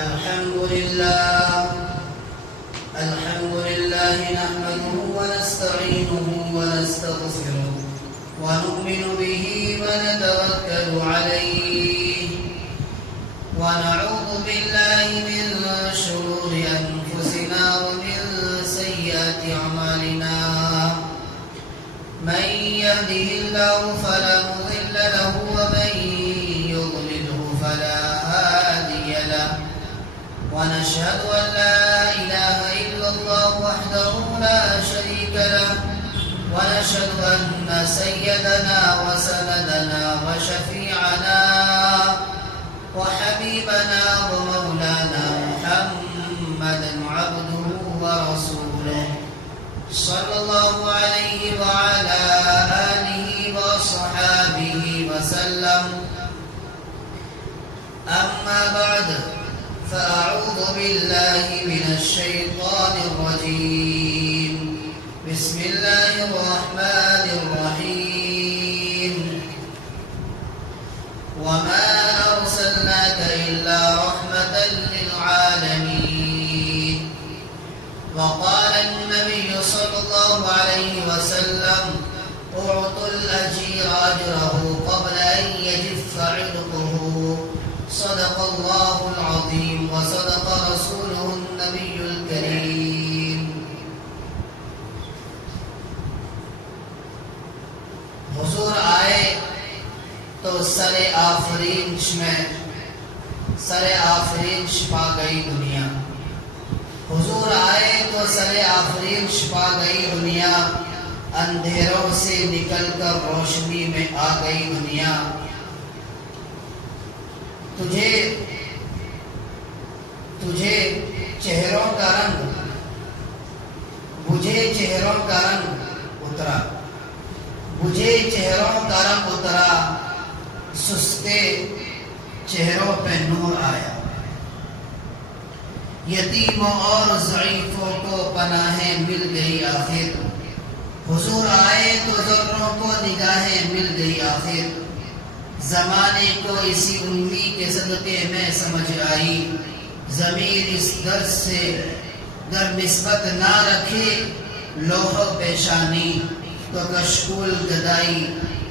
الحمد لله نحمده ونستعينه ونستغفره ونؤمن به ونتوكل عليه ونعوذ بالله من شرور أنفسنا ومن سيئات أعمالنا من يهده الله فلا مضل له ومن يضلله فلا هادي له ونشهد أن لا إله إلا الله وحده لا شريك له ونشهد أن سيدنا وسندنا وشفيعنا وحبيبنا ومولانا محمدا عبده ورسوله صلى الله عليه وعلى آله وصحابه وسلم. أما بعد فأعوذ بالله من الشيطان الرجيم. بسم الله الرحمن الرحيم. وما أرسلناك إلا رحمة للعالمين. وقال النبي صلى الله عليه وسلم اعطوا الأجير أجره قبل أن يجف عرقه. صدق الله العظيم وصدق رسوله النبي الكريم. حضور آئے تو سر آفرینش پا گئی دنیا. حضور آئے تو سر آفرینش پا گئی دنیا. اندھیروں سے نکل کر روشنی میں آ گئی دنیا. تجھے چہروں کا رنگ بجھے چہروں کا رنگ اترا سستے چہروں پہ نور آیا. یتیموں اور ضعیفوں کو پناہیں مل گئی آخر. حضور آئے تو ذروں کو نگاہیں مل گئی آخر. زمانے کو اسی امی کے صدقے میں سمجھ آئی. ضمیر اس درد سے در نسبت نہ رکھے لوح پیشانی تو کشکول گدائی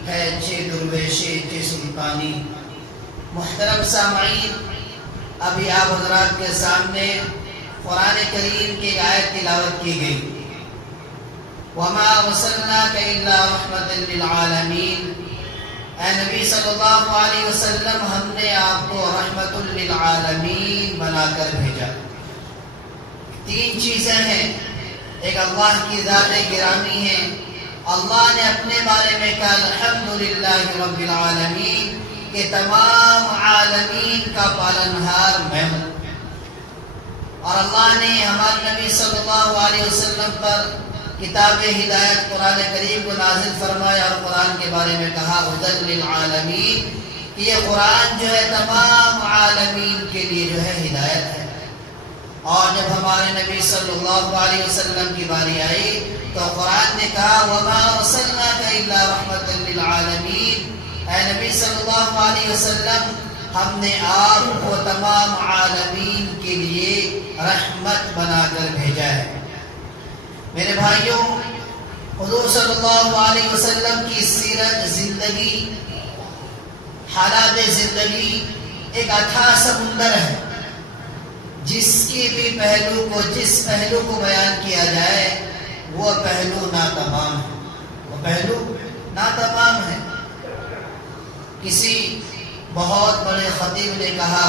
ہے چے درویشے چے سلطانی. محترم سامعین، ابھی آپ حضرات کے سامنے قرآن کریم کی آیت تلاوت کی گئی. وَمَا أَرْسَلْنَاكَ إِلَّا رَحْمَةً لِلْعَالَمِينَ. اے نبی صلی اللہ علیہ وسلم، ہم نے آپ کو رحمت للعالمین بنا کر بھیجا. تین چیزیں ہیں. ایک اللہ کی ذات گرامی ہے. اللہ نے اپنے بارے میں کہا الحمدللہ رب العالمین، کہ تمام عالمین کا پالنہار میں ہوں. اور اللہ نے ہمارے نبی صلی اللہ علیہ وسلم پر کتاب ہدایت قرآن کریم کو نازل فرمایا اور قرآن کے بارے میں کہا ہدی للعالمین، کہ یہ قرآن جو ہے تمام عالمین کے لیے جو ہے ہدایت ہے. اور جب ہمارے نبی صلی اللہ علیہ وسلم کی باری آئی تو قرآن نے کہا وَمَا أَرْسَلْنَاكَ إِلَّا رَحْمَةً لِلْعَالَمِينَ. اے نبی صلی اللہ علیہ وسلم، ہم نے آپ کو تمام عالمین کے لیے رحمت بنا کر بھیجا ہے. میرے بھائیوں، حضور صلی اللہ علیہ وسلم کی سیرت، زندگی، حالات زندگی ایک اتھاہ سمندر ہے. جس پہلو کو بیان کیا جائے وہ پہلو ناتمام ہے. کسی بہت بڑے خطیب نے کہا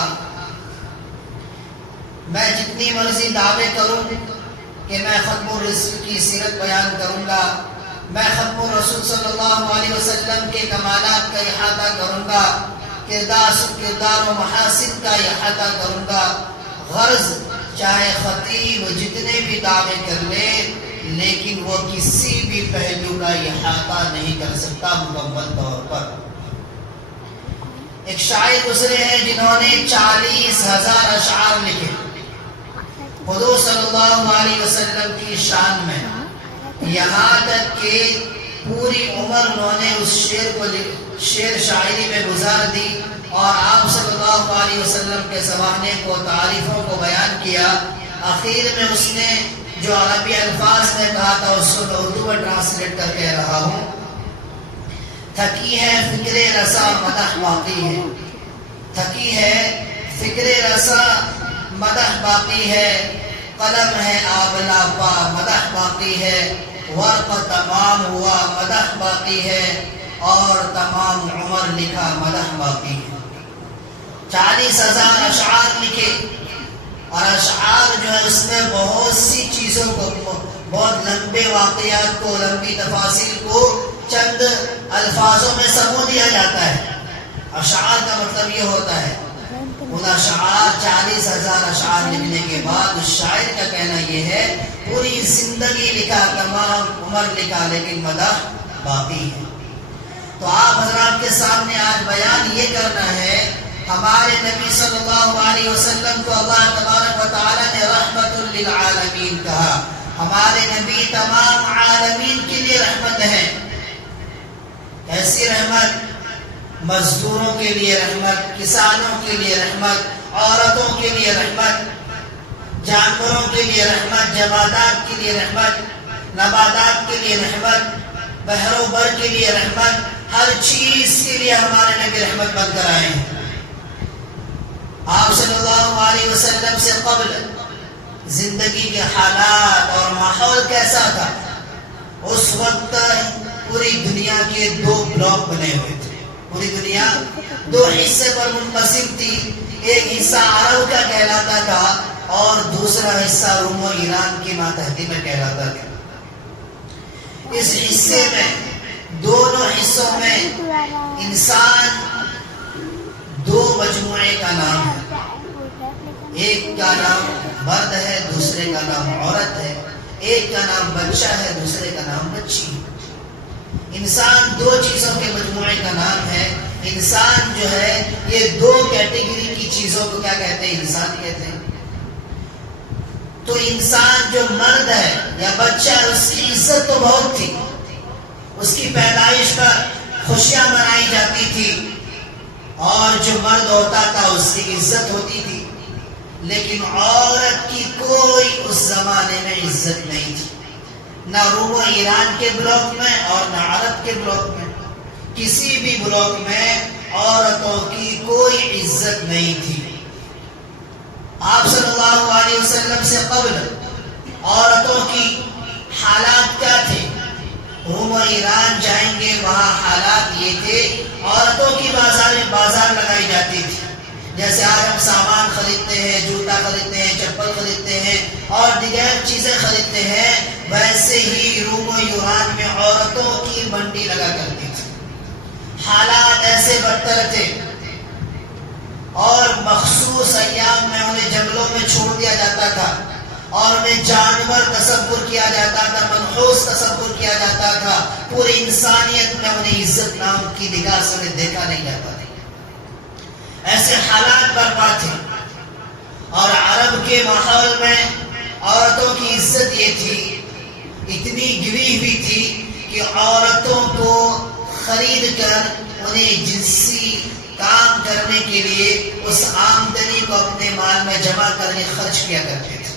میں جتنی مرضی دعوے کروں کہ میں ختم الرسول کی سیرت بیان کروں گا، میں ختم الرسول صلی اللہ علیہ وسلم کے کمالات کا احاطہ کروں گا، کردار و محاسن کا احاطہ کروں گا. غرض چاہے خطیب جتنے بھی دعوے کر لے لیکن وہ کسی بھی پہلو کا احاطہ نہیں کر سکتا مکمل طور پر. ایک شاعر گزرے ہیں جنہوں نے 40,000 اشعار لکھے حضور صلی اللہ علیہ وسلم کی شان میں. یہاں تک کہ پوری عمر انہوں نے اس شعر شاعری میں گزار دی اور آپ صلی اللہ علیہ وسلم کے زمانے کو، تعریفوں کو بیان کیا، آخر میں اس نے جو عربی الفاظ میں کہا تھا اس کو میں اردو میں ٹرانسلیٹ کر کہہ رہا ہوں. تھکی ہے فکر رسا مدح باقی ہے، تھکی ہے فکر رسا مدح باقی ہے، قلم ہے آبلا پا مدح باقی ہے، ورق تمام ہوا مدح باقی ہے، اور تمام عمر لکھا مدح باقی ہے. 40,000 اشعار لکھے، اور اشعار جو ہے اس میں بہت سی چیزوں کو، بہت لمبے واقعات کو، لمبی تفاصیل کو چند الفاظوں میں سمو دیا جاتا ہے. اشعار کا مطلب یہ ہوتا ہے ان اشعار 40,000 اشعار لکھنے کے بعد اس شاعر کا کہنا یہ ہے پوری زندگی لکھا، تمام عمر لکھا، لیکن مدح باقی ہے. تو آپ حضرات کے سامنے آج بیان یہ کرنا ہے، ہمارے نبی صلی اللہ علیہ وسلم کو اللہ تبارک و تعالی نے رحمت للعالمین کہا. ہمارے نبی تمام عالمین کے لیے رحمت ہے. ایسی رحمت؟ مزدوروں کے لیے رحمت، کسانوں کے لیے رحمت، عورتوں کے لیے رحمت، جانوروں کے لیے رحمت، جمادات کے لیے رحمت، نباتات کے لیے رحمت، بحر و بر کے لیے رحمت، ہر چیز کے لیے ہمارے نبی رحمت بن کر آئے ہیں. آپ صلی اللہ علیہ وسلم سے قبل زندگی کے حالات اور ماحول کیسا تھا؟ اس وقت پوری دنیا کے 2 بلاک بنے ہوئے تھے. پوری دنیا 2 حصے پر منقسم تھی. ایک حصہ عرب کا کہلاتا تھا اور دوسرا حصہ روم و ایران کی ماتحتی میں کہلاتا تھا. اس حصے میں، دونوں حصوں میں انسان 2 مجموعے کا نام ہے. ایک کا نام مرد ہے، دوسرے کا نام عورت ہے. ایک کا نام بچہ ہے، دوسرے کا نام بچی ہے. انسان 2 چیزوں کے مجموعے کا نام ہے. انسان جو ہے یہ 2 کیٹیگری کی چیزوں کو کیا کہتے ہیں؟ انسان کہتے ہیں. تو انسان جو مرد ہے یا بچہ، اس کی عزت تو بہت تھی. اس کی پیدائش پر خوشیاں منائی جاتی تھی، اور جو مرد ہوتا تھا اس کی عزت ہوتی تھی. لیکن عورت کی کوئی اس زمانے میں عزت نہیں تھی، نہ روم و ایران کے بلاک میں اور نہ عرب کے بلاک میں. کسی بھی بلاک میں عورتوں کی کوئی عزت نہیں تھی. آپ صلی اللہ علیہ وسلم سے قبل عورتوں کی حالات کیا تھے؟ روم و ایران جائیں گے، وہاں حالات یہ تھے، عورتوں کی بازار لگائی جاتی تھی. جیسے آج ہم سامان خریدتے ہیں، جوتا خریدتے ہیں، چپل خریدتے ہیں اور دیگر چیزیں خریدتے ہیں، ویسے ہی روم و ایران میں عورتوں کی منڈی لگا کرتی تھی. حالات ایسے بدتر تھے، اور مخصوص ایام میں انہیں جنگلوں میں چھوڑ دیا جاتا تھا، اور انہیں جانور تصور کیا جاتا تھا، منحوس تصور کیا جاتا تھا. پوری انسانیت میں انہیں عزت نام کی نگاہ سے دیکھا نہیں جاتا تھا. ایسے حالات برپا تھے. اور عرب کے ماحول میں عورتوں کی عزت یہ تھی، اتنی گری ہوئی تھی کہ عورتوں کو خرید کر انہیں جنسی کام کرنے کے لیے اس آمدنی کو اپنے مال میں جمع کرنے خرچ کیا کرتے تھے.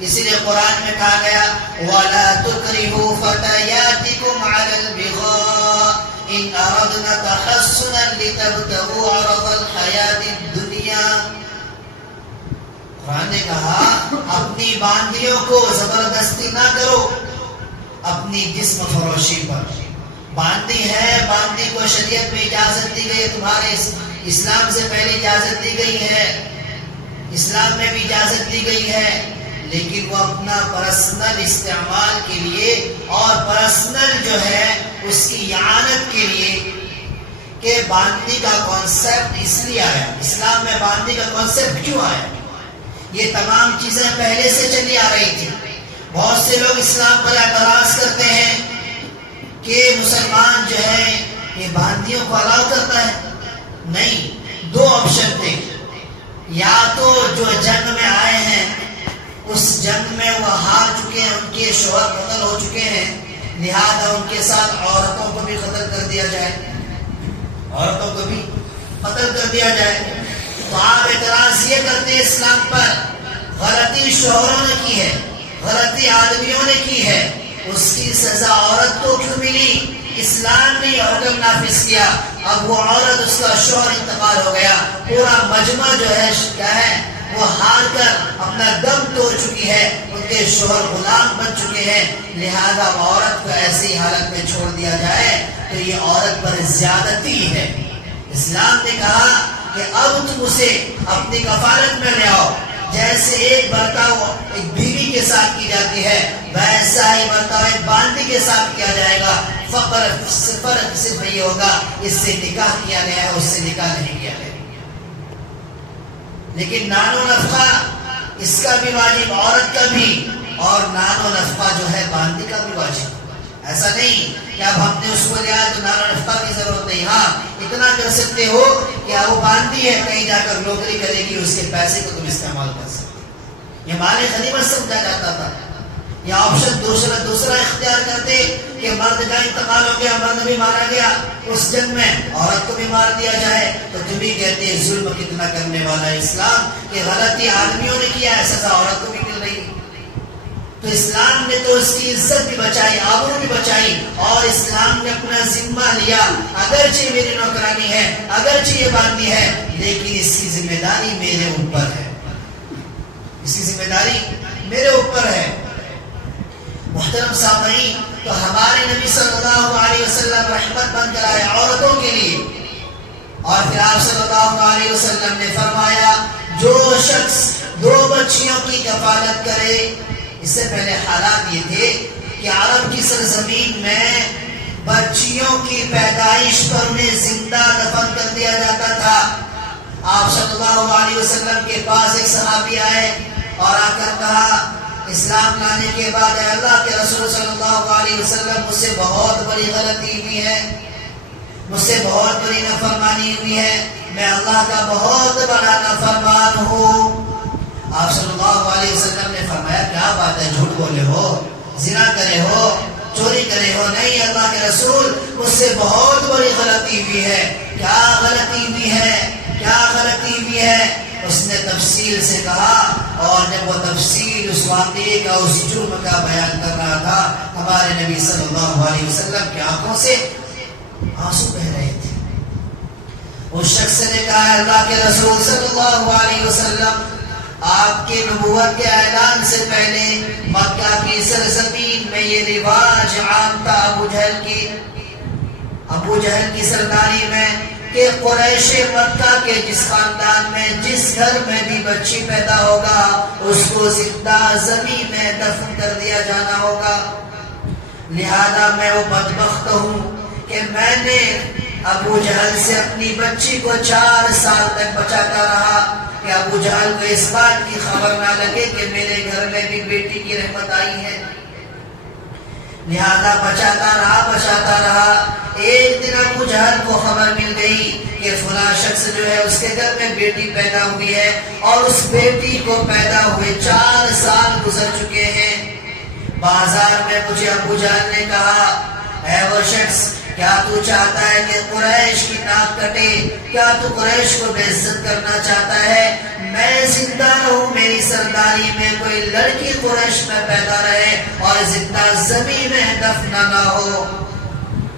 اسی لیے قرآن میں کہا گیا وَلَا تُكْرِهُ فَتَيَاتِكُمْ عَلَى الْبِغَاءِ إِنْ أَرَدْنَا تَحَصُّنًا لِتَبْتَغُوا عَرَضَ الْحَيَاةِ الدُّنْيَا. قرآن نے کہا اپنی باندیوں کو زبردستی نہ کرو اپنی جسم فروشی پر. باندی ہے، باندی کو شریعت میں اجازت دی گئی، تمہارے اسلام سے پہلے اجازت دی گئی ہے، اسلام میں بھی اجازت دی گئی ہے، لیکن وہ اپنا پرسنل استعمال کے لیے اور پرسنل جو ہے اس کی اعانت کے لیے. کہ باندی کا کانسیپٹ اس لیے آیا، اسلام میں باندی کا کانسیپٹ کیوں آیا؟ یہ تمام چیزیں پہلے سے چلی آ رہی تھی. بہت سے لوگ اسلام پر اعتراض کرتے ہیں کہ مسلمان جو ہے یہ باندیوں کو الاؤ کرتا ہے. نہیں، 2 آپشن تھے. یا تو جو جنگ میں آئے ہیں اس جنگ میں وہ ہار چکے ہیں، ان کے شوہر قتل ہو چکے ہیں، لہذا ان کے ساتھ عورتوں کو بھی قتل کر دیا جائے، عورتوں کو بھی قتل کر دیا جائے. تو آپ اعتراض یہ کرتے ہیں اسلام پر، غلطی شوہروں نے کی ہے، غلطی آدمیوں نے کی ہے، اس کی سزا عورت کو کیوں ملی؟ اسلام نے یہ حکم نافذ کیا، اب وہ عورت، اس کا شوہر انتقال ہو گیا، پورا مجمع جو ہے کیا ہے وہ ہار کر اپنا دم توڑ چکی ہے، ان کے شوہر غلام بن چکے ہیں، لہذا عورت کو ایسی حالت میں چھوڑ دیا جائے تو یہ عورت پر زیادتی ہے۔ اسلام نے کہا کہ اب تم اسے اپنی کفالت میں لے آؤ، جیسے ایک برتاؤ ایک بیوی کے ساتھ کی جاتی ہے ویسا ہی برتاؤ ایک باندی کے ساتھ کیا جائے گا، فرق صرف یہ ہوگا اس سے نکاح کیا گیا ہے، اس سے نکاح نہیں کیا گیا۔ لیکن نان و نفقہ اس کا بھی واجب، عورت کا بھی، اور نان و نفقہ جو ہے باندی کا بھی واجب۔ ایسا نہیں کہ اب ہم نے اس کو لیا تو نان و نفقہ کی ضرورت نہیں، ہاں اتنا کر سکتے ہو کہ وہ باندی ہے، کہیں جا کر نوکری کرے گی، اس کے پیسے کو تم استعمال کر سکتے۔ یہ مال غنیمت سمجھا جاتا تھا۔ یا آپشن دوسرا اختیار کرتے کہ مرد کا انتقال ہو گیا، مرد بھی مارا گیا اس جنگ میں، عورت کو بھی مار دیا جائے، تو تم بھی کہتے ہیں ظلم کتنا کرنے والا ہے اسلام، کہ غلطی آدمیوں نے کیا ہے، سزا عورت کو بھی مل رہی۔ تو اسلام نے تو اس کی عزت بھی بچائی، آبرو بھی بچائی، اور اسلام نے اپنا ذمہ لیا، اگرچہ میری نوکرانی ہے، اگرچہ یہ باندھی ہے، لیکن اس کی ذمہ داری میرے اوپر ہے، اس کی ذمہ داری میرے اوپر ہے۔ محترم سامعین، تو ہمارے نبی صلی اللہ علیہ وسلم رحمت بن کر آئے عورتوں کے لیے، اور پھر آپ صلی اللہ علیہ وسلم نے فرمایا جو شخص 2 بچیوں کی کفالت کرے۔ اس سے پہلے حالات یہ تھے کہ عرب کی سرزمین میں بچیوں کی پیدائش پر انہیں زندہ دفن کر دیا جاتا تھا۔ آپ صلی اللہ علیہ وسلم کے پاس ایک صحابی آئے اور آ کر کہا اسلام لانے کے بعد اے اللہ کے رسول صلی اللہ علیہ وسلم مجھ سے بہت بڑی غلطی ہوئی ہے، مجھ سے بہت بڑی نافرمانی ہوئی ہے، میں اللہ کا بہت بڑا نافرمان ہوں۔ آپ صلی اللہ علیہ وسلم نے فرمایا کیا بات ہے، جھوٹ بولے ہو، زنا کرے ہو، چوری کرے ہو؟ نہیں اللہ کے رسول مجھ سے بہت بڑی غلطی ہوئی ہے۔ کیا غلطی ہوئی ہے، کیا غلطی ہوئی ہے؟ اس نے تفصیل سے کہا، اور جب وہ تفصیل اس واقعے کا، اس جرم کا بیان کر رہا تھا، ہمارے نبی صلی اللہ علیہ وسلم کی آنکھوں سے آنسو بہ رہے تھے۔ اس شخص نے کہا اللہ کے رسول صلی اللہ علیہ وسلم آپ کے نبوت کے اعلان سے پہلے مکہ کی سرزمین میں یہ رواج عام تھا ابو جہل کی سرداری میں کہ قریش مکہ کے جس خاندان میں جس گھر میں بھی بچی پیدا ہوگا اس کو زندہ زمین میں دفن کر دیا جانا ہوگا۔ لہذا میں وہ بدبخت ہوں کہ میں نے ابو جہل سے اپنی بچی کو 4 سال تک بچاتا رہا کہ ابو جہل کو اس بات کی خبر نہ لگے کہ میرے گھر میں بھی بیٹی کی رحمت آئی ہے۔ لہذا بچاتا رہا۔ ایک دن ابو جہل کو خبر مل گئی کہ فلاں شخص جو ہے اس کے گھر میں بیٹی پیدا ہوئی ہے، اور اس بیٹی کو پیدا ہوئے 4 سال گزر چکے ہیں۔ بازار میں مجھے ابو جہل نے کہا اے وہ شخص، کیا تو چاہتا ہے کہ قریش کی ناک کٹے؟ کیا تو قریش کو بے عزت کرنا چاہتا ہے؟ میں زندہ رہوں، میری سرداری میں کوئی لڑکی قریش میں پیدا رہے اور زندہ زمین میں دفن نہ ہو،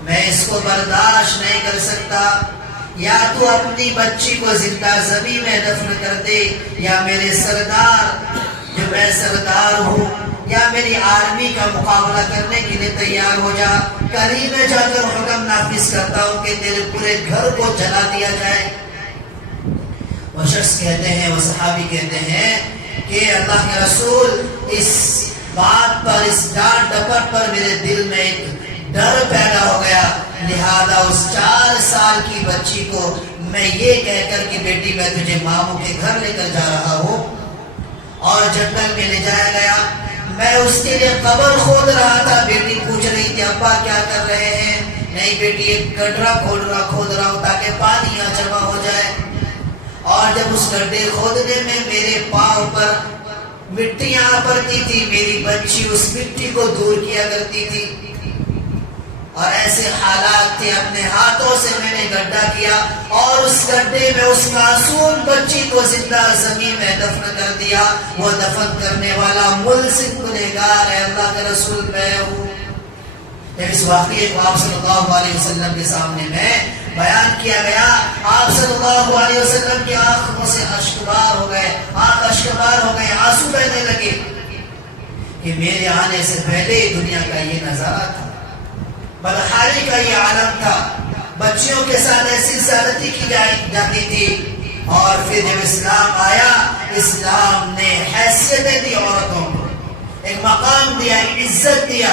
میں اس کو برداشت نہیں کر سکتا۔ یا تو اپنی بچی کو زندہ زمین میں دفن کر دے، یا میرے سردار جو میں سردار ہوں یا میری آرمی کا مقابلہ کرنے کے لیے تیار ہو جا، کہیں میں جا کر حکم نافذ کرتا ہوں کہ تیرے پورے گھر کو جلا دیا جائے۔ وہ شخص کہتے ہیں، وہ صحابی کہتے ہیں کہ اللہ کے رسول اس بات پر، اس ڈانٹ ڈپٹ پر میرے دل میں ایک ڈر پیدا ہو گیا، لہذا اس 4 سال کی بچی کو میں یہ کہہ کر کہ بیٹی میں تجھے ماموں کے گھر لے کر جا رہا ہوں، اور جنگل میں لے جایا گیا، میں اس کے لیے قبر کھود رہا تھا۔ بیٹی پوچھ رہی تھی ابا کیا کر رہے ہیں؟ نہیں بیٹی ایک گڈھا کھود رہا ہوں تاکہ پانی یہاں جمع ہو جائے۔ اور جب اس گڈھے کھودنے میں میرے پاؤں پر مٹی آ پڑتی تھی، میری بچی اس مٹی کو دور کیا کرتی تھی۔ اور ایسے حالات تھے، اپنے ہاتھوں سے میں نے گڈھا کیا اور اس گڈھے میں اس معصوم بچی کو زندہ زمین میں دفن کر دیا۔ وہ دفن کرنے والا ملزم گنہگار ہے، اللہ کے رسول میں ہوں۔ جب اس واقعے کو آپ صلی اللہ علیہ وسلم کے سامنے میں بیان کیا گیا، آپ صلی اللہ علیہ وسلم کی آنکھوں سے اشکبار ہو گئے، اشکبار ہو گئے، آنسو بہنے لگے کہ میرے آنے سے پہلے دنیا کا یہ نظارہ تھا، بدحالی کا یہ عالم تھا، بچیوں کے ساتھ ایسی زیادتی کی جاتی تھی۔ اور پھر جب اسلام آیا، اسلام نے حیثیتیں دی عورتوں کو، ایک مقام دیا، ایک عزت دیا۔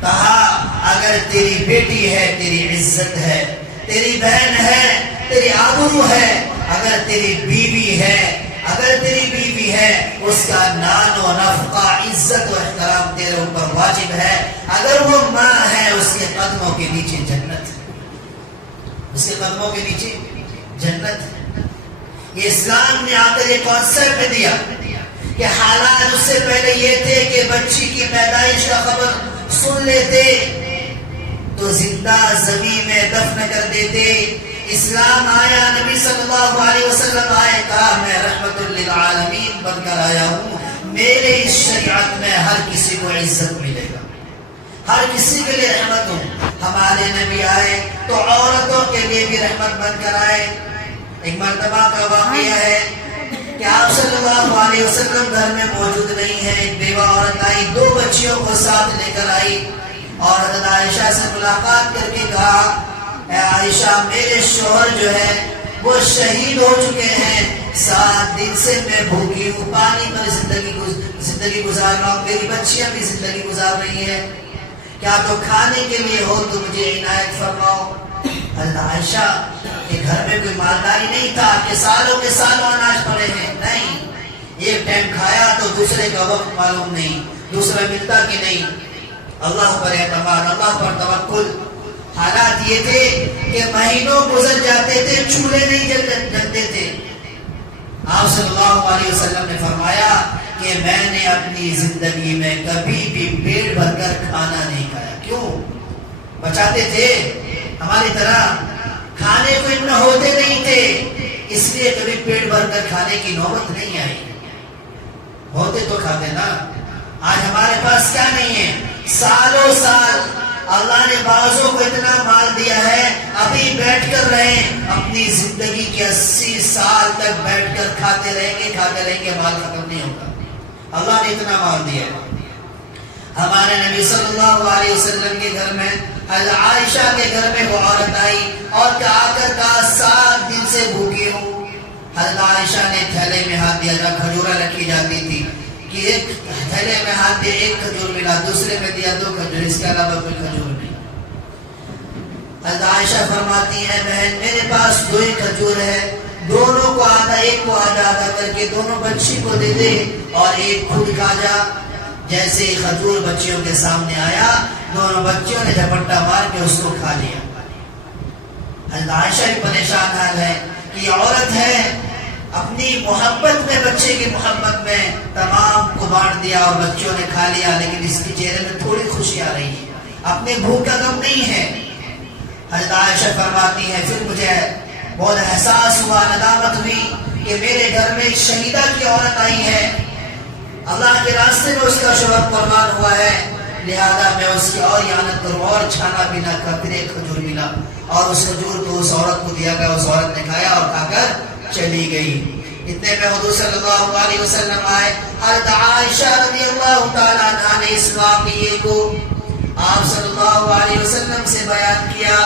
کہا اگر تیری بیٹی ہے تیری عزت ہے، تیری بہن ہے تیری آبرو ہے، اگر تیری بیوی ہے اس کا نان و نفقہ، عزت و احترام تیرے اوپر واجب ہے۔ اگر وہ ماں ہے اس کے قدموں کے نیچے جنت ہے، اس کے قدموں کے نیچے جنت ہے۔ یہ اسلام نے آ کر یہ کانسیپٹ دیا کہ حالات اس سے پہلے یہ تھے کہ بچی کی پیدائش کا خبر سن لیتے تو زندہ زمین میں دفن کر دیتے۔ اسلام آیا، نبی صلی اللہ علیہ وسلم آئے، کہا میں رحمت للعالمین بن کر آیا ہوں، میرے اس شریعت میں ہر کسی کو عزت ملے گا، ہر کسی کے لیے رحمت ہوں۔ ہمارے نبی آئے تو عورتوں کے لیے بھی رحمت بن کر آئے۔ ایک مرتبہ کا واقعہ ہے کہ آپ صلی اللہ علیہ وسلم گھر میں موجود نہیں ہے، ایک بیوہ عورت آئی، 2 بچیوں کو ساتھ لے کر آئی اور حضرت عائشہ سے ملاقات کر کے کہا اے عائشہ، میرے شوہر جو ہے وہ شہید ہو چکے ہیں، 7 دن سے میں بھوکی ہوں، پانی پر زندگی گزار رہا ہوں، میری بچیاں بھی زندگی گزار رہی ہیں، کیا تو کھانے کے لیے ہو تو مجھے عنایت فرماؤ۔ حضرت عائشہ کے گھر میں کوئی مالداری نہیں تھا کہ سالوں کے سالوں اناج پڑے ہیں، نہیں، ایک ٹائم کھایا تو دوسرے کا وقت معلوم نہیں، دوسرا ملتا کہ نہیں۔ اللہ پر اعتماد، اللہ پر توکل۔ حالات یہ تھے کہ مہینوں گزر جاتے تھے، چولہے نہیں جلتے تھے۔ آپ صلی اللہ علیہ وسلم نے فرمایا کہ میں نے اپنی زندگی میں کبھی بھی پیٹ بھر کر کھانا نہیں کھایا۔ کیوں؟ بچاتے تھے ہماری طرح، کھانے کو اتنا ہوتے نہیں تھے، اس لیے کبھی پیٹ بھر کر کھانے کی نوبت نہیں آئی، ہوتے تو کھاتے نا۔ آج ہمارے پاس کیا نہیں ہے، سالوں سال اللہ نے بعضوں کو اتنا مال دیا ہے، ابھی بیٹھ کر رہیں، اپنی زندگی کے 80 سال تک بیٹھ کر کھاتے رہیں گے، مال ختم نہیں ہوگا۔ اللہ نے اتنا مال دیا ہے۔ ہمارے نبی صلی اللہ علیہ وسلم کے گھر میں، حضرت عائشہ کے گھر میں وہ عورت آئی اور آ کر کہا 7 دن سے بھوکی ہوں۔ حضرت عائشہ نے تھیلے میں ہاتھ دیا، جہاں کھجورہ رکھی جاتی تھی، کہ ایک تھیلے میں ہاتھ دیا، 1 کھجور ملا، دوسرے میں دیا 2 کھجور، اس کے علاوہ کوئی کھجور نہیں۔ حضرت عائشہ فرماتی ہے بہن میرے پاس 2 ہی کھجور ہے، دونوں کو آدھا، ایک کو آدھا کر کے دونوں بچی کو دے دے اور ایک خود کھا جا۔ جیسے ہی کھجور بچیوں کے سامنے آیا، دونوں بچیوں نے جھپٹا مار کے اس کو کھا لیا۔ حضرت عائشہ بھی پریشان حال ہے کہ یہ عورت ہے، اپنی محبت میں، بچے کی محبت میں تمام کو بانٹ دیا اور بچوں نے کھا لیا، لیکن اس کے چہرے میں تھوڑی خوشی آ رہی ہے، اپنے بھوک کا غم نہیں ہے۔ حضرت عائشہ فرماتی ہے پھر مجھے بہت احساس ہوا، ندامت ہوئی کہ میرے گھر میں ایک شہیدہ کی عورت آئی ہے، اللہ کے راستے میں اس کا شوہر قربان ہوا ہے، لہذا میں اس کی اور اعانت کروں، اور چھانا پینا کر پھر 1 کھجور ملا اور اس کھجور کو اس عورت کو دیا گیا، اس عورت نے کھایا اور کھا کر چلی گئی۔ اتنے میں حضور صلی اللہ علیہ وسلم آئے، حضرت عائشہ رضی اللہ تعالیٰ عنہا نے اس واقعے کو آپ صلی اللہ علیہ وسلم سے بیان کیا،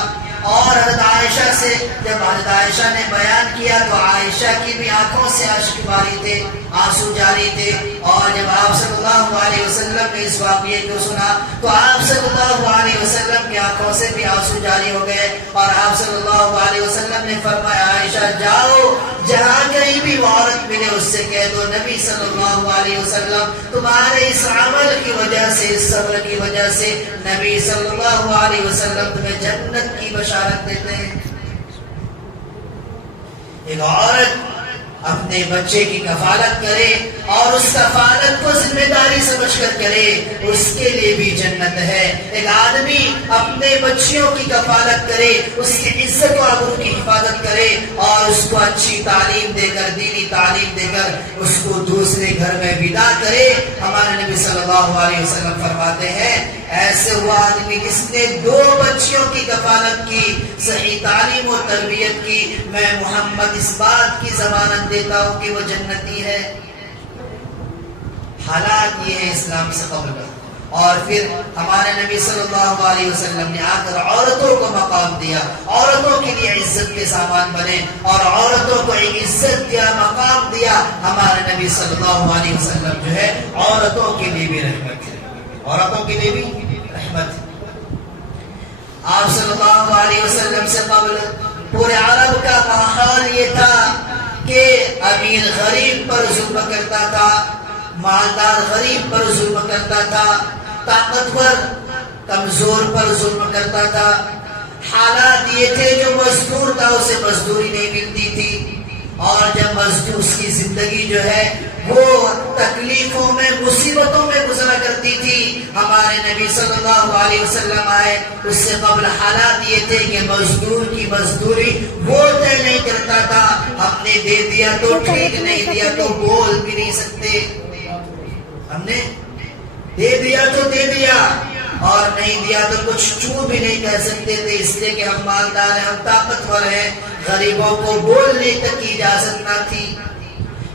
اور حضرت عائشہ سے جب حضرت عائشہ نے بیان کیا تو عائشہ کی بھی آنکھوں سے اشک باری تھے، آنسو جاری تھے، اور جب آپ صلی اللہ علیہ وسلم نے اس واقعے کو سنا تو آپ صلی اللہ علیہ وسلم کی آنکھوں سے بھی آنسو جاری ہو گئے، اور آپ صلی اللہ علیہ وسلم نے فرمایا عائشہ جاؤ، جہاں کہیں بھی وہ عورت ملے اس سے کہہ دو نبی صلی اللہ علیہ وسلم تمہارے اس عمل کی وجہ سے، اس صبر کی وجہ سے نبی صلی اللہ علیہ وسلم تمہیں جنت کی بشارت دیتے ہیں۔ ایک عورت اپنے بچے کی کفالت کرے اور اس کفالت کو ذمہ داری سمجھ کر کرے اس کے لیے بھی جنت ہے۔ ایک آدمی اپنے بچیوں کی کفالت کرے، اس کی عزت و آبرو کی حفاظت کرے اور اس کو اچھی تعلیم دے کر، دینی تعلیم دے کر اس کو دوسرے گھر میں ودا کرے، ہمارے نبی صلی اللہ علیہ وسلم فرماتے ہیں ایسے وہ آدمی جس نے 2 بچیوں کی کفالت کی، صحیح تعلیم و تربیت کی، میں محمد اس بات کی ضمانت دیتا ہوں کہ وہ جنتی ہے۔ حالات یہ ہے اسلام سے قبل کا۔ اور پھر ہمارے نبی صلی اللہ علیہ وسلم نے آ کر عورتوں کو مقام دیا، عورتوں کے لیے عزت کے سامان بنے اور عورتوں کو ایک عزت دیا، مقام دیا۔ ہمارے نبی صلی اللہ علیہ وسلم جو ہے عورتوں کے لیے بھی رحمت ہے، عورتوں کے لیے بھی رحمت ہے۔ آپ صلی اللہ علیہ وسلم سے قبل پورے عرب کا ماحول یہ تھا کہ امیر غریب پر ظلم کرتا تھا، مالدار غریب پر ظلم کرتا تھا، طاقتور کمزور پر ظلم کرتا تھا۔ حالات یہ تھے جو مزدور تھا اسے مزدوری نہیں ملتی تھی، اور جب مزدور اس کی زندگی جو ہے وہ تکلیفوں میں، مصیبتوں میں گزرا کرتی تھی، ہمارے نبی صلی اللہ علیہ وسلم آئے۔ اس سے قبل حالات یہ تھے کہ مزدور کی مزدوری وہ طے نہیں کرتا تھا، ہم نے دے دیا تو ٹھیک، نہیں دیا تو بول بھی نہیں سکتے، ہم نے دے دیا تو دے دیا اور نہیں دیا تو کچھ چوں بھی نہیں کہہ سکتے تھے، اس لیے کہ ہم مالدار ہیں، ہم طاقتور ہیں، غریبوں کو بولنے تک کی اجازت نہ تھی۔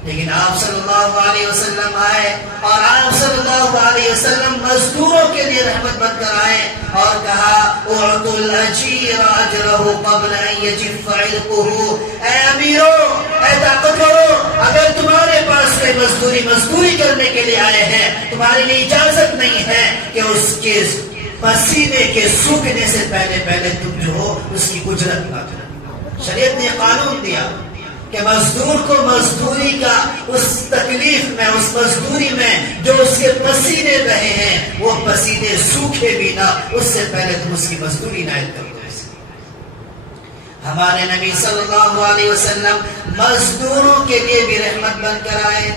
لیکن آپ صلی اللہ علیہ وسلم آئے اور آپ صلی اللہ علیہ وسلم مزدوروں کے لیے رحمت بن کر آئے اور کہا اعطوا الاجیر اجرہ قبل ان یجف عرقہ۔ اے امیروں، اے طاقتوروں، اگر تمہارے پاس کوئی مزدوری کرنے کے لیے آئے ہیں، تمہارے لیے اجازت نہیں ہے کہ اس کے پسینے کے سوکھنے سے پہلے تم جو ہو اس کی اجرت نہ دو۔ شریعت نے قانون دیا کہ مزدور کو مزدوری کا اس تکلیف میں، اس مزدوری میں جو اس کے پسینے بہے ہیں، وہ پسینے سوکھے بھی نہ، اس سے پہلے تم اس کی مزدوری نہ کر دو۔ ہمارے نبی صلی اللہ علیہ وسلم مزدوروں کے لیے بھی رحمت بن کر آئے۔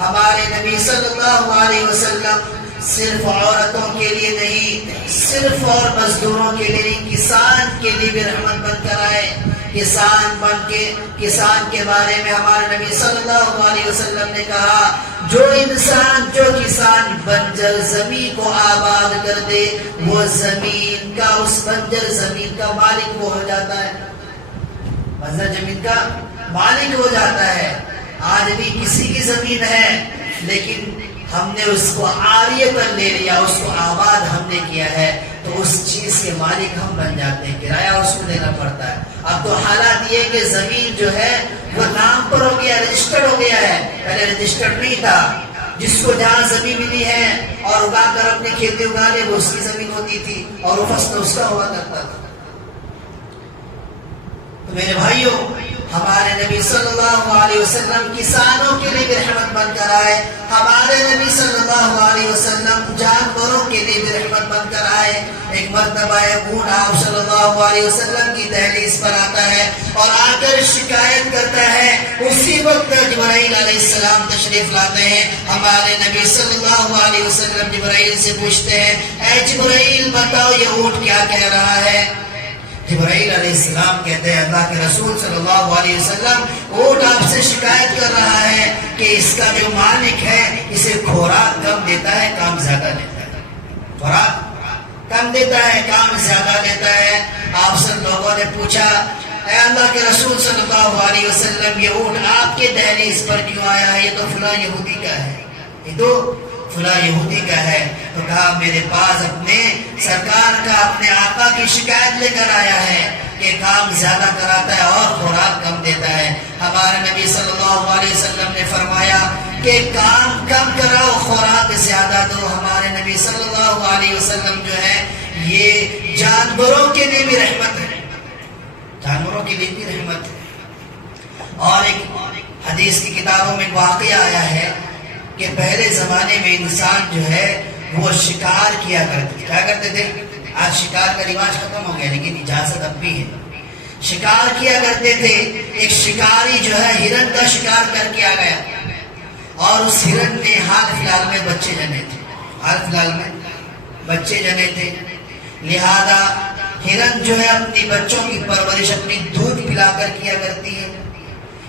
ہمارے نبی صلی اللہ علیہ وسلم صرف عورتوں کے لیے نہیں، صرف اور مزدوروں کے لیے نہیں، کسان کے لیے بھی رحمت بن کر آئے۔ کسان بن کے، کسان کے بارے میں ہمارے نبی صلی اللہ علیہ وسلم نے کہا جو انسان، جو کسان بنجر زمین کو آباد کر دے، وہ زمین کا، اس بنجر زمین کا مالک وہ ہو جاتا ہے، بنجر زمین کا مالک ہو جاتا ہے۔ آج بھی کسی کی زمین ہے لیکن ہم نے اس کو عاریہ پر لے لیا، اس کو آباد ہم نے کیا ہے، تو اس چیز کے مالک ہم بن جاتے ہیں، کرایہ اس کو دینا پڑتا ہے۔ اب تو حالات یہ کہ زمین جو ہے وہ نام پر ہو گیا، رجسٹرڈ ہو گیا ہے، پہلے رجسٹرڈ نہیں تھا۔ جس کو جہاں زمین ملی ہے اور اگا کر اپنی کھیتی اگا لے، وہ اس کی زمین ہوتی تھی اور وہ فصل اس کا ہوا کرتا تھا۔ تو میرے بھائیوں، ہمارے نبی صلی اللہ علیہ وسلم کسانوں کے لیے بھی رحمت بن کر آئے، ہمارے نبی صلی اللہ علیہ وسلم جانوروں کے لیے بھی رحمت بن کر آئے۔ ایک مرتبہ اونٹ آپ صلی اللہ علیہ وسلم کی دہلیز پر آتا ہے اور آ کر شکایت کرتا ہے، اسی وقت جبرائیل علیہ السلام تشریف لاتے ہیں۔ ہمارے نبی صلی اللہ علیہ وسلم جبرائیل سے پوچھتے ہیں، اے جبرائیل بتاؤ یہ اونٹ کیا کہہ رہا ہے؟ جبرائیل علیہ السلام کہتے ہیں اللہ کے رسول صلی اللہ علیہ وسلم، اونٹ آپ سے شکایت کر رہا ہے کہ اس کا جو مالک ہے اسے خوراک کم دیتا ہے، کام زیادہ لیتا ہے، خوراک کم دیتا ہے، کام زیادہ لیتا ہے۔ آپ سب لوگوں نے پوچھا اے اللہ کے رسول صلی اللہ علیہ وسلم، یہ اونٹ آپ کے دہلیز پر کیوں آیا ہے؟ یہ تو فلاں یہودی کا ہے، یہ تو فلاں یہودی کا ہے۔ تو کہا میرے پاس اپنے سرکار کا، اپنے آقا کی شکایت لے کر آیا ہے کہ کام زیادہ کراتا ہے اور خوراک کم دیتا ہے۔ ہمارے نبی صلی اللہ علیہ وسلم نے فرمایا کہ کام کم کراؤ، خوراک زیادہ دو۔ ہمارے نبی صلی اللہ علیہ وسلم جو ہے یہ جانوروں کے لیے بھی رحمت ہے، جانوروں کے لیے بھی رحمت ہے۔ اور ایک حدیث کی کتابوں میں واقعہ آیا ہے کہ پہلے زمانے میں انسان جو ہے وہ شکار کیا کرتے تھے۔ کیا کرتے تھے؟ آج شکار کا رواج ختم ہو گیا لیکن اجازت اب بھی ہے۔ شکار کیا کرتے تھے۔ ایک شکاری جو ہے ہرن کا شکار کر کے آ گیا اور اس ہرن نے حال فی الحال میں بچے جنے تھے، حال فی الحال میں بچے جنے تھے، لہذا ہرن جو ہے اپنی بچوں کی پرورش اپنی دودھ پلا کر کیا کرتی ہے۔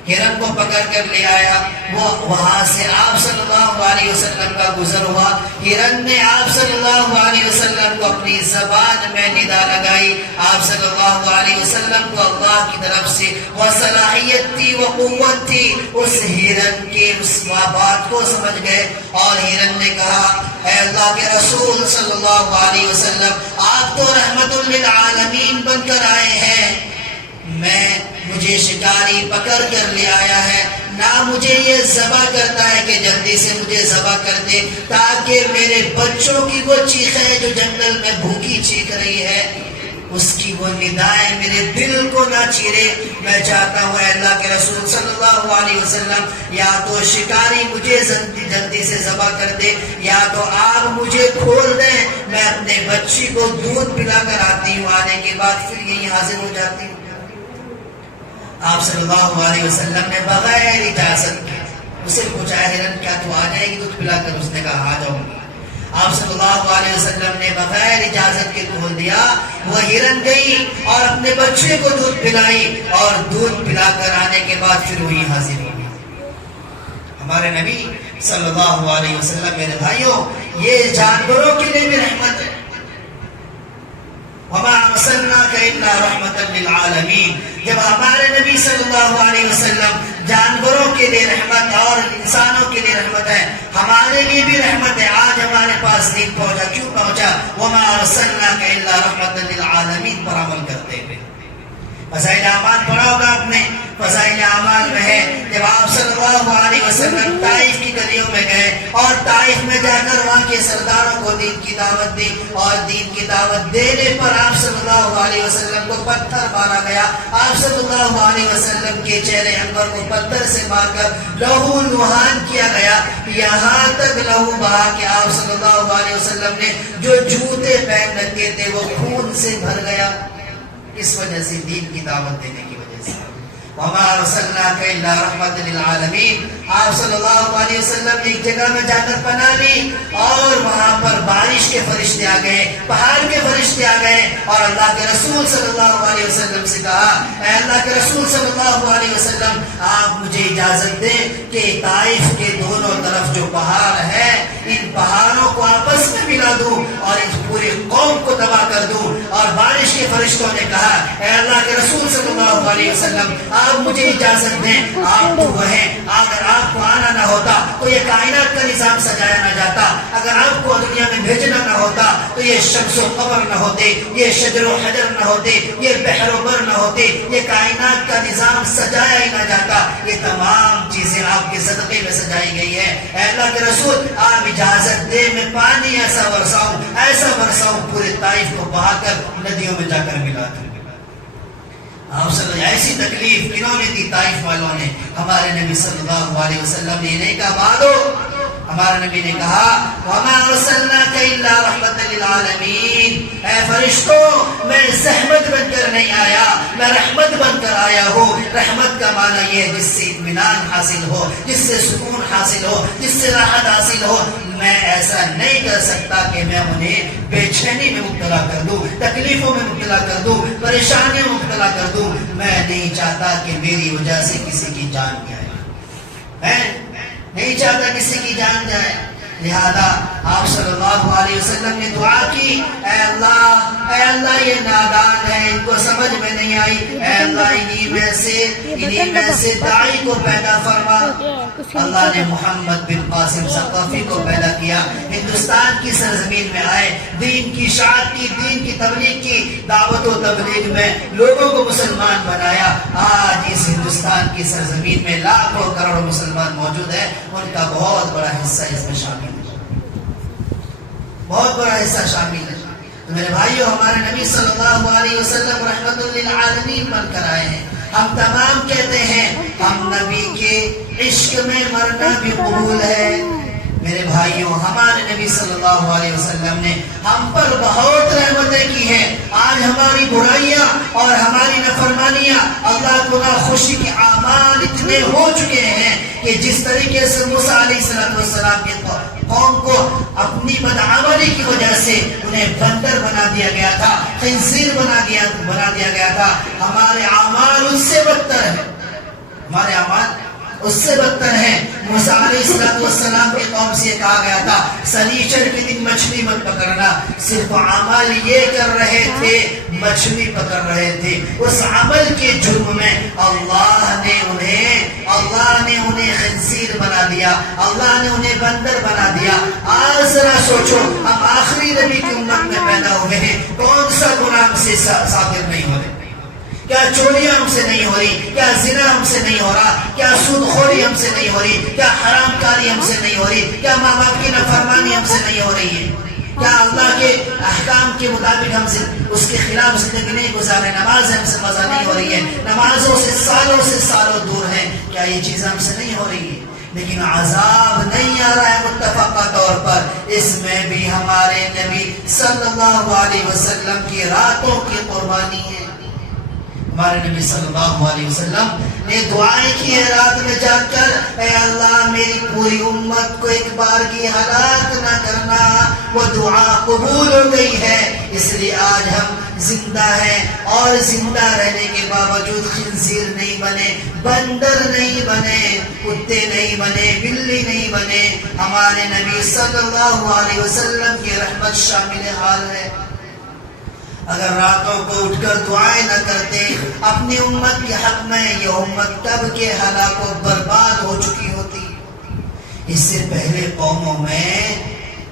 ہرن کو پکڑ کر لے آیا، وہ وہاں سے آپ صلی اللہ علیہ وسلم کا گزر ہوا، ہرن نے آپ صلی اللہ علیہ وسلم کو اپنی زبان میں ندا لگائی، آپ صلی اللہ علیہ وسلم کو اللہ کی طرف سے وہ صلاحیت تھی، وہ قوت تھی، اس ہرن کے اس بات کو سمجھ گئے، اور ہرن نے کہا اے اللہ کے رسول صلی اللہ علیہ وسلم، آپ تو رحمت للعالمین بن کر آئے ہیں، مجھے شکاری پکڑ کر لے آیا ہے، نہ مجھے یہ ذبح کرتا ہے کہ جلدی سے مجھے ذبح کر دے تاکہ میرے بچوں کی وہ چیخیں جو جنگل میں بھوکی چیخ رہی ہے اس کی وہ ندائیں میرے دل کو نہ چیرے۔ میں چاہتا ہوں اے اللہ کے رسول صلی اللہ علیہ وسلم، یا تو شکاری مجھے جلدی سے ذبح کر دے یا تو آپ مجھے کھول دیں، میں اپنے بچی کو دودھ پلا کر آتی ہوں، آنے کے بعد پھر یہی حاضر ہو جاتی ہوں۔ آپ صلی اللہ علیہ وسلم نے بغیر اجازت کے اسے پوچھا ہرن کیا تو آ جائے گی دودھ پلا کر؟ اس نے کہا آ جاؤں گی۔ آپ صلی اللہ علیہ وسلم نے بغیر اجازت کے کھول دیا، وہ ہرن گئی اور اپنے بچے کو دودھ پلائی، اور دودھ پلا کر آنے کے بعد پھر وہی حاضر ہو گئی۔ ہمارے نبی صلی اللہ علیہ وسلم، میرے بھائیوں، یہ جانوروں کے لیے بھی رحمت ہے۔ وَمَا أَرْسَلْنَاكَ إِلَّا رَحْمَةً لِلْعَالَمِينَ، جب ہمارے نبی صلی اللہ علیہ وسلم جانوروں کے لیے رحمت اور انسانوں کے لیے رحمت ہے، ہمارے لیے بھی رحمت ہے۔ آج ہمارے پاس دین پہنچا، کیوں پہنچا؟ وَمَا أَرْسَلْنَاكَ إِلَّا رَحْمَةً لِلْعَالَمِينَ پر عمل کرتے ہوئے۔ فضائل اعمال پڑھا ہوگا آپ نے، فضائل اعمال میں ہے جب آپ صلی اللہ علیہ وسلم طائف کی گلیوں میں گئے اور طائف میں جا کر وہاں کے سرداروں کو دین کی دعوت دی، اور دین کی دعوت دینے پر آپ صلی اللہ علیہ وسلم کو پتھر مارا گیا، آپ صلی اللہ علیہ وسلم کے چہرے انور کو پتھر سے مار کر لہو لہان کیا گیا، یہاں تک لہو بہا کہ آپ صلی اللہ علیہ وسلم نے جو جوتے پہن رکھے تھے وہ خون سے بھر گیا، اس وجہ سے دین کی دعوت دینے کی وجہ سے۔ وَمَا أَرْسَلْنَاكَ إِلَّا رَحْمَةً لِلْعَالَمِينَ، آپ صلی اللہ علیہ وسلم نے ایک جگہ میں جا کر پناہ لی، اور وہاں پر بارش کے فرشتے آ گئے، پہاڑ کے فرشتے آ گئے، اور اللہ کے رسول صلی اللہ علیہ وسلم سے کہا اے اللہ کے رسول صلی اللہ علیہ وسلم، آپ مجھے اجازت دیں کہ طائف کے دونوں طرف جو پہاڑ ہے ان پہاڑوں کو آپس میں ملا دوں اور اس پوری قوم کو تباہ کر دوں۔ اور بارش کے فرشتوں نے کہا اے اللہ کے رسول صلی اللہ علیہ وسلم، آپ مجھے اجازت دیں، آپ تو وہ ہیں، اگر آپ کو آنا نہ ہوتا تو یہ کائنات کا نظام سجایا نہ جاتا، اگر آپ کو دنیا میں بھیجنا نہ ہوتا تو یہ شمس و قمر نہ ہوتے، یہ شجر و حجر نہ ہوتے، یہ بحر و بر نہ ہوتے، یہ کائنات کا نظام سجایا ہی نہ جاتا، یہ تمام چیزیں آپ کے صدقے میں سجائی گئی ہے۔ اے اللہ کے رسول، آپ اجازت دے میں پانی ایسا برساؤں پورے طائف کو بہا کر ندیوں میں جا کر ملا دوں۔ آپ صلی اللہ، ایسی تکلیف کنہوں نے دی؟ طائف والوں نے۔ ہمارے نبی صلی اللہ علیہ وسلم نے نہیں کہا مانو، ہمارے نبی نے کہا وَمَا أَرْسَلْنَاكَ إِلَّا رَحْمَةً لِلْعَالَمِينَ، اے فرشتوں، میں زحمت بن کر نہیں آیا، میں رحمت بن کر آیا ہوں۔ رحمت کا معنی یہ ہے جس سے اطمینان حاصل ہو، جس سے سکون حاصل ہو، جس سے راحت حاصل ہو۔ میں ایسا نہیں کر سکتا کہ میں انہیں بے چینی میں مبتلا کر دوں، تکلیفوں میں مبتلا کر دوں، پریشانیوں میں مبتلا کر دوں۔ میں نہیں چاہتا کہ میری وجہ سے کسی کی جان جائے، میں نہیں چاہتا کسی کی جان جائے۔ لہذا آپ صلی اللہ علیہ وسلم نے دعا کی اے اللہ یہ نادان ہے، ان کو سمجھ میں نہیں آئی، اے اللہ انہی میں سے داعی کو پیدا فرما۔ اللہ نے محمد بن قاسم ثقفی کو پیدا کیا، ہندوستان کی سرزمین میں آئے، دین کی اشاعت کی، دین کی تبلیغ کی، دعوت و تبلیغ میں لوگوں کو مسلمان بنایا۔ آج اس ہندوستان کی سرزمین میں لاکھوں کروڑوں مسلمان موجود ہیں، ان کا بہت بڑا حصہ اس میں شامل ہے، بہت بڑا حصہ شامل ہے۔ تو میرے بھائیو، ہمارے نبی صلی اللہ علیہ وسلم رحمت للعالمین بن کر آئے ہیں۔ ہم تمام کہتے ہیں ہم نبی کے عشق میں مرنا بھی قبول ہے۔ میرے بھائیوں، ہمارے نبی صلی اللہ علیہ وسلم نے ہم پر بہت رحمتیں کی ہیں۔ آج ہماری برائیاں اور ہماری نافرمانیاں، اللہ کو ناخوشی کے اعمال اتنے ہو چکے ہیں کہ جس طریقے سے موسیٰ علیہ السلام کے قوم کو اپنی بدعملی کی وجہ سے انہیں بندر بنا دیا گیا تھا، خنزیر بنا دیا گیا تھا، ہمارے اعمال اس سے بدتر ہیں، ہمارے اعمال اس سے بدتر ہیں۔ موسیٰ علیہ السلام کی قوم سے کہا گیا تھا سنیچر کے دن مچھلی مت پکڑنا، صرف عمل یہ کر رہے تھے، مچھلی پکڑ رہے تھے۔ اس عمل کے جرم میں اللہ نے انہیں خنزیر بنا دیا، اللہ نے انہیں بندر بنا دیا۔ آج ذرا سوچو، ہم آخری نبی کی امت میں پیدا ہوئے ہیں، کون سا گناہ ہم سے صادر نہیں ہو رہے؟ کیا چوریاں ہم سے نہیں ہو رہی؟ کیا زنا ہم سے نہیں ہو رہا؟ کیا سود خوری ہم سے نہیں ہو رہی؟ کیا حرام کاری ہم سے نہیں ہو رہی؟ کیا ماں باپ کی نافرمانی ہم سے نہیں ہو رہی ہے؟ کیا اللہ کے احکام کے مطابق ہم سے اس کے خلاف زندگی نہیں گزار رہے؟ نماز ہم سے مزہ نہیں ہو رہی ہے، نمازوں سے سالوں دور ہیں، کیا یہ چیز ہم سے نہیں ہو رہی ہے؟ لیکن عذاب نہیں آ رہا ہے متفقہ طور پر، اس میں بھی ہمارے نبی صلی اللہ علیہ وسلم کی راتوں کی قربانی ہے۔ ہمارے نبی صلی اللہ علیہ وسلم نے دعائیں کی ہے رات میں جا کر، اے اللہ میری پوری امت کو ایک بار کی ہلاک نہ کرنا۔ وہ دعا قبول ہو گئی ہے، اس لیے آج ہم زندہ ہیں، اور زندہ رہنے کے باوجود خنزیر نہیں بنے، بندر نہیں بنے، کتے نہیں بنے، بلی نہیں بنے۔ ہمارے نبی صلی اللہ علیہ وسلم کی رحمت شامل حال ہے۔ اگر راتوں کو اٹھ کر دعائیں نہ کرتے اپنی امت کے حق میں، یہ امت کب کے ہلاک و برباد ہو چکی ہوتی۔ اس سے پہلے قوموں میں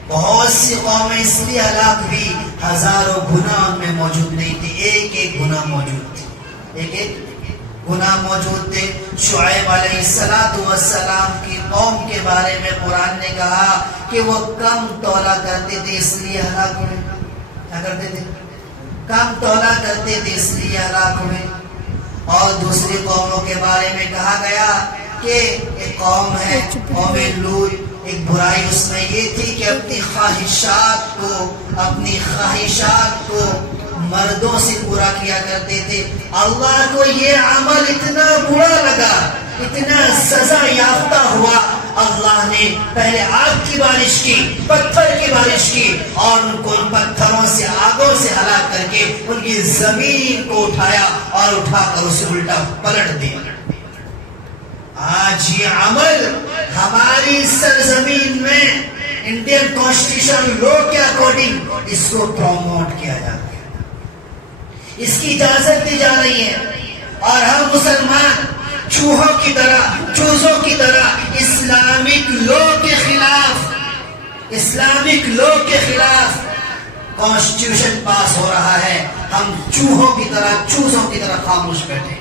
بہت سی قومیں اس لیے ہلاک ہوئی، ہزاروں گناہ ان میں موجود نہیں تھے، ایک گناہ موجود تھے، ایک گناہ موجود تھے۔ شعیب علیہ السلام کی قوم کے بارے میں قرآن نے کہا کہ وہ کم تولا کرتے تھے، اس لیے ہلاک ہوئے۔ کیا کرتے تھے؟ کم تولا کرتے تھے، اس لیے ہلاک ہوئے۔ اور دوسری قوموں کے بارے میں کہا گیا کہ ایک قوم ہے قوم لوط، ایک برائی اس میں یہ تھی کہ اپنی خواہشات کو مردوں سے پورا کیا کرتے تھے۔ اللہ کو یہ عمل اتنا برا لگا، اتنا سزا یافتہ ہوا، اللہ نے پہلے آگ کی بارش کی، پتھر کی بارش کی، اور ان کو ان پتھروں سے آگوں سے ہلاک کر کے ان کی زمین کو اٹھایا اور اٹھا کر اسے الٹا پلٹ دیا۔ آج یہ عمل ہماری سرزمین میں انڈین کانسٹیٹیوشن لا کے اکارڈنگ اس کو پروموٹ کیا جاتا ہے، اس کی اجازت دی جا رہی ہے، اور ہم مسلمان چوہوں کی طرح، چوزوں کی طرح اسلامک لا کے خلاف کانسٹیٹیوشن پاس ہو رہا ہے، ہم چوہوں کی طرح خاموش بیٹھے۔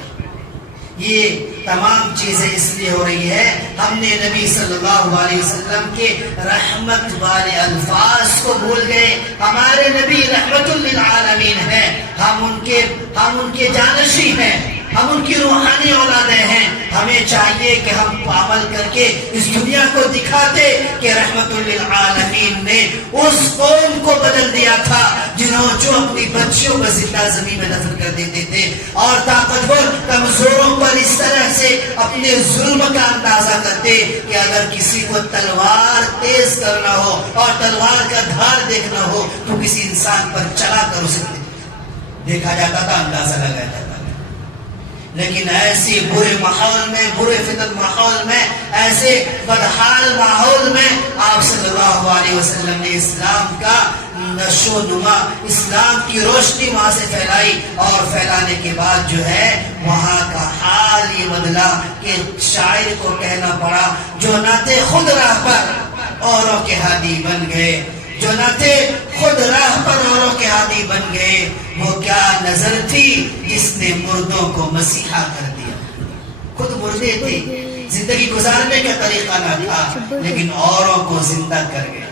یہ تمام چیزیں اس لیے ہو رہی ہے، ہم نے نبی صلی اللہ علیہ وسلم کے رحمت والے الفاظ کو بھول گئے۔ ہمارے نبی رحمت للعالمین ہیں، ہم ان کے جانشی ہیں، ہم ان کی روحانی اولادیں ہیں۔ ہمیں چاہیے کہ ہم عمل کر کے اس دنیا کو دکھاتے کہ رحمت للعالمین نے اس قوم کو بدل دیا تھا جو اپنی بچیوں کو زندہ زمین میں دفن کر دیتے تھے، اور طاقتور کمزوروں پر اس طرح سے اپنے ظلم کا اندازہ کرتے کہ اگر کسی کو تلوار تیز کرنا ہو اور تلوار کا دھار دیکھنا ہو تو کسی انسان پر چلا کر اسے دیکھا جاتا تھا، اندازہ لگایا جاتا تھا۔ لیکن ایسی برے فتن ماحول میں، ایسے بدحال ماحول میں آپ صلی اللہ علیہ وسلم نے اسلام کا نشو نما، اسلام کی روشنی وہاں سے پھیلائی، اور پھیلانے کے بعد جو ہے وہاں کا حال یہ بدلا کہ شاعر کو کہنا پڑا جو نہ تھے خود راہ پر اوروں کے ہادی بن گئے، جو نہ تھے خود راہ پر اوروں کے ہادی بن گئے۔ وہ کیا نظر تھی جس نے مردوں کو مسیحا کر دیا، خود مردے تھے، زندگی گزارنے کا طریقہ نہ تھا، لیکن اوروں کو زندہ کر گئے۔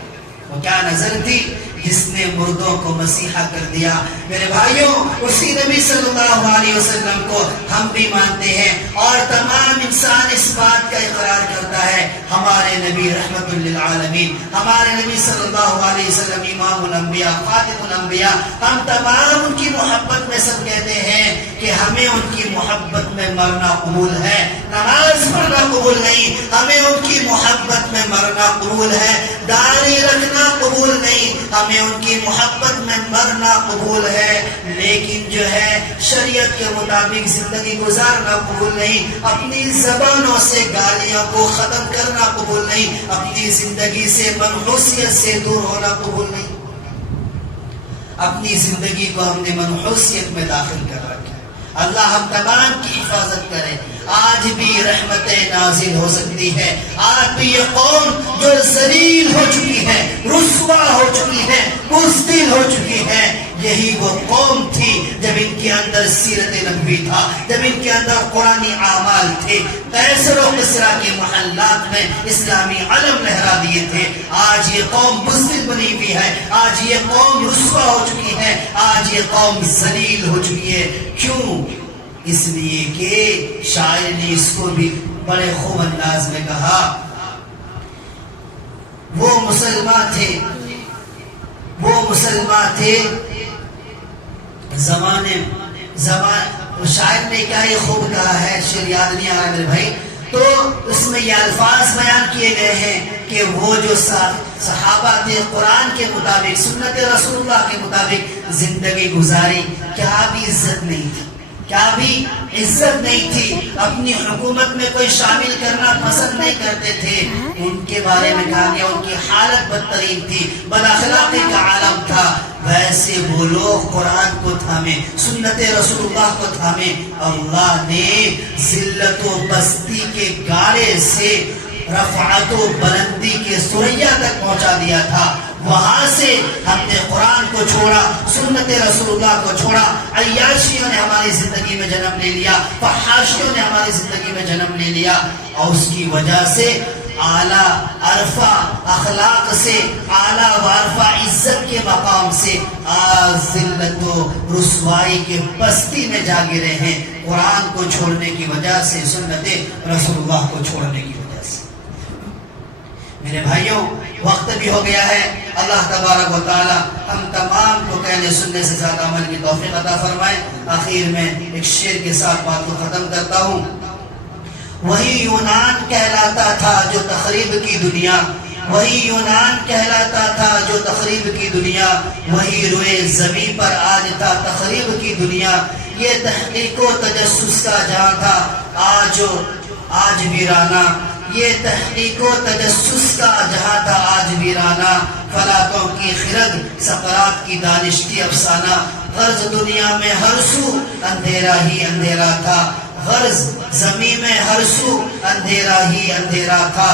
وہ کیا نظر تھی جس نے مردوں کو مسیحا کر دیا۔ میرے بھائیوں، اسی نبی صلی اللہ علیہ وسلم کو ہم بھی مانتے ہیں، اور تمام انسان اس بات کا اقرار کرتا ہے ہمارے نبی رحمت للعالمین، ہمارے نبی صلی اللہ علیہ وسلم امام الانبیاء، خاتم الانبیاء، ہم تمام ان کی محبت میں سب کہتے ہیں کہ ہمیں ان کی محبت میں مرنا قبول ہے، نماز پڑھنا قبول قبول نہیں. ہمیں ان کی محبت میں مرنا قبول ہے، داڑھی رکھنا قبول نہیں. ہمیں ان کی محبت میں مرنا قبول ہے، لیکن جو ہے شریعت کے مطابق زندگی گزارنا قبول نہیں. اپنی زبانوں سے گالیاں کو ختم کرنا قبول نہیں. اپنی زندگی سے منحوسیت سے دور ہونا قبول نہیں. اپنی زندگی کو ہم نے منحوسیت میں داخل کر رکھا ہے. اللہ ہم تمام کی حفاظت کرے. آج بھی رحمتیں نازل ہو سکتی ہے. آج بھی یہ قوم جو ذلیل ہو چکی ہے، رسوا ہو چکی ہے، بزدل ہو چکی ہے، یہی وہ قوم تھی جب ان کے اندر سیرت نبوی تھا، جب ان کے اندر قرآنی اعمال تھے، قیصر و کسریٰ کے محلات میں اسلامی علم لہرا دیے تھے. آج یہ قوم بزدل بنی ہوئی ہے، آج یہ قوم رسوا ہو چکی ہے، آج یہ قوم ذلیل ہو چکی ہے. کیوں؟ اس لیے کہ شاعر نے اس کو بھی بڑے خوب انداز میں کہا. وہ مسلمان تھے شاعر نے کیا یہ خوب کہا ہے، شعر یاد نہیں آ رہا میرے بھائی، تو اس میں یہ الفاظ بیان کیے گئے ہیں کہ وہ جو صحابہ تھے قرآن کے مطابق، سنت رسول اللہ کے مطابق زندگی گزاری. کیا بھی عزت نہیں تھی، کیا بھی عزت نہیں تھی. اپنی حکومت میں کوئی شامل کرنا پسند نہیں کرتے تھے. ان کے بارے میں کہا گیا ان کی حالت بدترین تھی، بد اخلاقی کا عالم تھا. ویسے وہ لوگ قرآن کو تھامے، سنت رسول اللہ کو تھامے. اللہ نے ذلت و پستی کے گارے سے رفعت و بلندی کے ثریا تک پہنچا دیا تھا. وہاں سے ہم نے قرآن کو چھوڑا، سنت رسول اللہ کو چھوڑا. عیاشیوں نے ہماری زندگی میں جنم لے لیا، فحاشیوں نے ہماری زندگی میں جنم لے لیا، اور اس کی وجہ سے اعلیٰ عرفہ اخلاق سے، اعلیٰ وعرفہ عزت کے مقام سے آج ذلت و رسوائی کے پستی میں جا گرے ہیں، قرآن کو چھوڑنے کی وجہ سے، سنت رسول اللہ کو چھوڑنے کی وجہ سے. میرے بھائیوں، وقت بھی ہو گیا ہے. اللہ تبارک و تعالی ہم تمام کو کہنے سننے سے زیادہ عمل کی توفیق عطا فرمائے. آخر میں ایک شعر کے ساتھ بات کو ختم کرتا ہوں. وہی یونان کہلاتا تھا جو تخریب کی دنیا، وہی یونان کہلاتا تھا جو تخریب کی دنیا، وہی روئے زمین پر آج تھا تخریب کی دنیا. یہ تحقیق و تجسس کا جہاں تھا آج ویرانہ، یہ تحقیق و تجسس کا جہاں تھا آج ویرانہ. فلاتوں کی خرد سقراط کی دانش کی افسانہ. غرض دنیا میں ہر سو اندھیرا ہی اندھیرا تھا، غرض زمین میں ہر سو اندھیرا ہی اندھیرا تھا.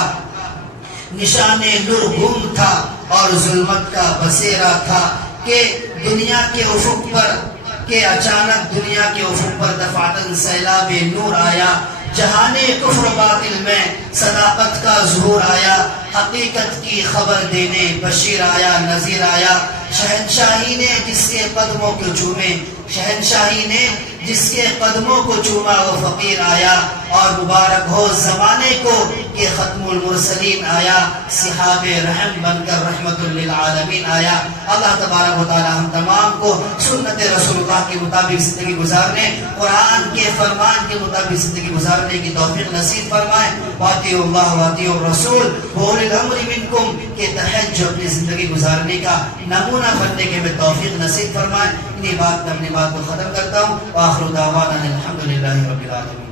نشان نور گم تھا اور ظلمت کا بسیرا تھا کہ دنیا کے افق پر، کہ اچانک دنیا کے افق پر دفعتاً سیلاب نور آیا. جہان کفر باطل میں صداقت کا ظہور آیا. حقیقت کی خبر دینے بشیر آیا، نذیر آیا. شہنشاہی نے جس کے قدموں کو چومے، شہنشاہی نے جس کے قدموں کو چوما وہ فقیر آیا. اور مبارک ہو زمانے کو کہ ختم المرسلین آیا، صحاب رحم بن کر رحمت للعالمین آیا. اللہ تبارک و تعالی ہم تمام کو سنت رسول اللہ کے مطابق زندگی گزارنے، قرآن کے فرمان کے مطابق زندگی گزارنے کی توفیق نصیب فرمائے. واطیعوا اللہ واطیعوا الرسول وأولی الامر منکم کے تحت جو اپنی زندگی گزارنے کا نمونہ بننے کے ہمیں توفیق نصیب فرمائے. انہی بات میں اپنی بات کو ختم کرتا ہوں. وآخر دعوانا الحمدللہ رب العالمین.